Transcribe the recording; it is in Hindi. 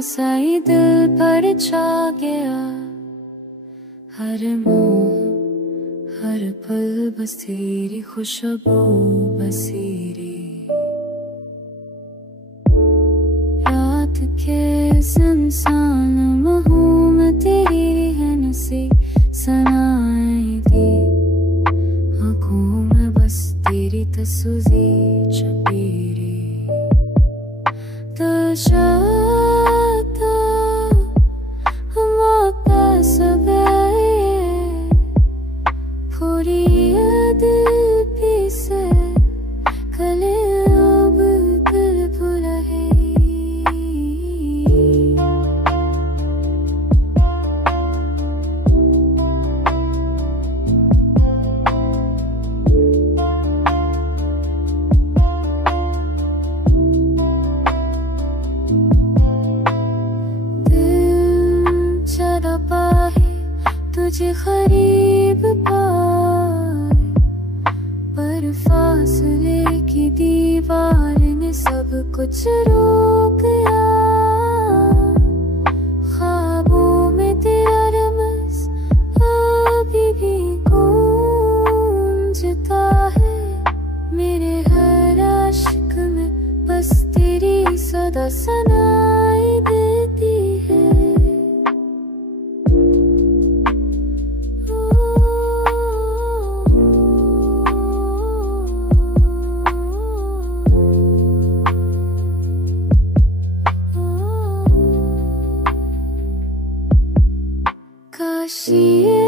सा ही दिल पर छा गया। हर मोह हर पल बस तेरी खुशबू बसेरी। रात के सुनसान महू में तेरी है नसी सनाई थी। आँखों में बस तेरी तस्वीर छपेरी। दिल चाहता हम आपका सब पूरी दिल भी से कले अब दिल भुला है। दिल चाहता पाए तुझे करीब पाए, पर फासले की दीवार ने सब कुछ रोक दिया। ख्वाबों में तेरा रमज़ अभी भी गूंजता है। मेरे हर आशिक में बस तेरी सदा सुनाई देती है। काश ये